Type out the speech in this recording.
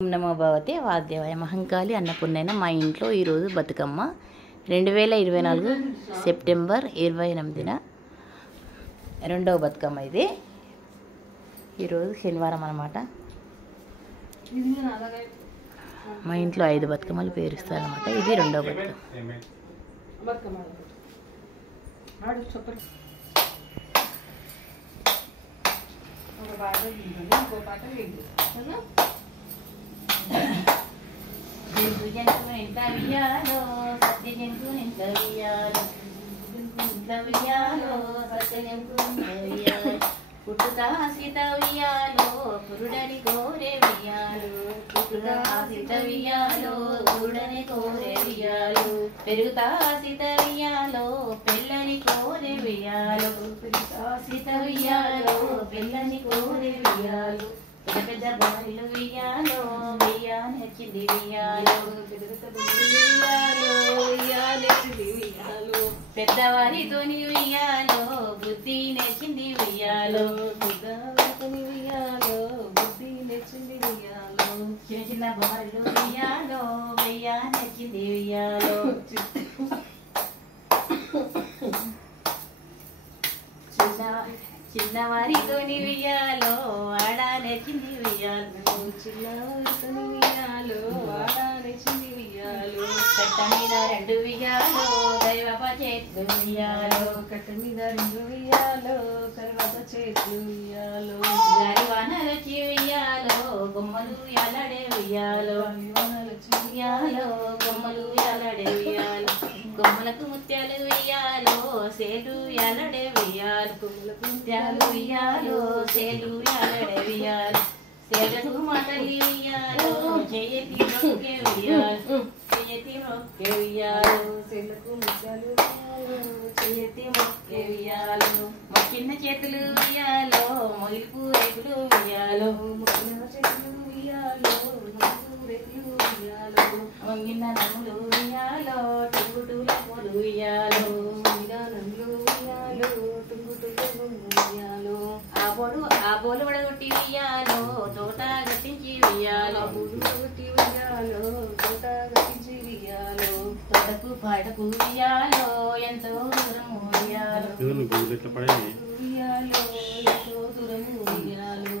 ఓం నమో భగవతే వాద్యవాయ మహంకాళి అన్నపూర్ణైన మా ఇంట్లో ఈరోజు బతుకమ్మ 2024 సెప్టెంబర్ 28న రెండవ బతుకమ్మ. ఇది ఈరోజు శనివారం అన్నమాట. మా ఇంట్లో 5 బతుకమ్మలు పేరుస్తారన్నమాట. ఇది రెండవ బతుకమ్మ. పుట్టుతా సీత వియాలో పురుడని కోరే వియాలు, పుట్టుతా సీత వియాలో పురుడని కోరే వియాలు, పెరుగుతా సీత వియాలో పెళ్ళని కోరే వియాలు, పెరుగుతా సీత వియాలో పెళ్ళని కోరే వియాలు, పెద్ద పెద్ద బాయిలు వియాలో వెయ్యా నచ్చింది వియాలో, పెద్దవారితోని వియాలో బుద్ధి నెచ్చింది వియాలో, పెద్దవారితోని వియాలో బుద్ధి నెచ్చింది వియాలో, చిన్న చిన్న బాయిలు వియాలో వెయ్యా నచ్చింది వియాలో, చిన్నవారితోని వియాలో ఆడా నెచ్చింది వియాలో, చిన్నవారితోని వియాలో ఆడా నెచ్చింది వియాలో, కట్ట మీద 2 వియాలో దైవప చేతులు వియాలో, కట్ట మీద 2 వియాలో కర్వప చేతులు వియాలో, గారి వానలొచ్చి వియాలో బొమ్మలు ఎలాడే వియాలో, వానలొచ్చి వియాలో బొమ్మలు ఎలాడే వియాలో, కొమ్మలకు ముత్యాలు వియాలో సేలు ఎలాడే వియాలు, కొమ్మలకు ముత్యాలు వియాలో సేలు ఎలాడే వియాలు, సేలకు మాటలి వియాలో చేయతి మొక్కే వియాలు, చేయతి మొక్కే వియాలు, సేలకు ముత్యాలు చేయతి మొక్కే వియాలు, మొక్కిన చేతులు వియాలో మొగిలిపు రేకులు వియాలో, మొక్కిన చేతులు వియాలో మొగిలిపు రేకులు వియాలో, వంగిన నమ్ములు వియాలో టుంగుటూల పొలు వియాలో, వంగిన నమ్ములు వియాలో టుంగుటూల వియాలో, ఆ బోలు వడగొట్టి వియాలో తోట గట్టించి వియాలో, గొట్టి వియాలో తోట గట్టించి వియాలో, తోటకు పాటకు వియాలో ఎంతో దూరము వియాలో, వియాలో ఎంతో దూరము వియాలో.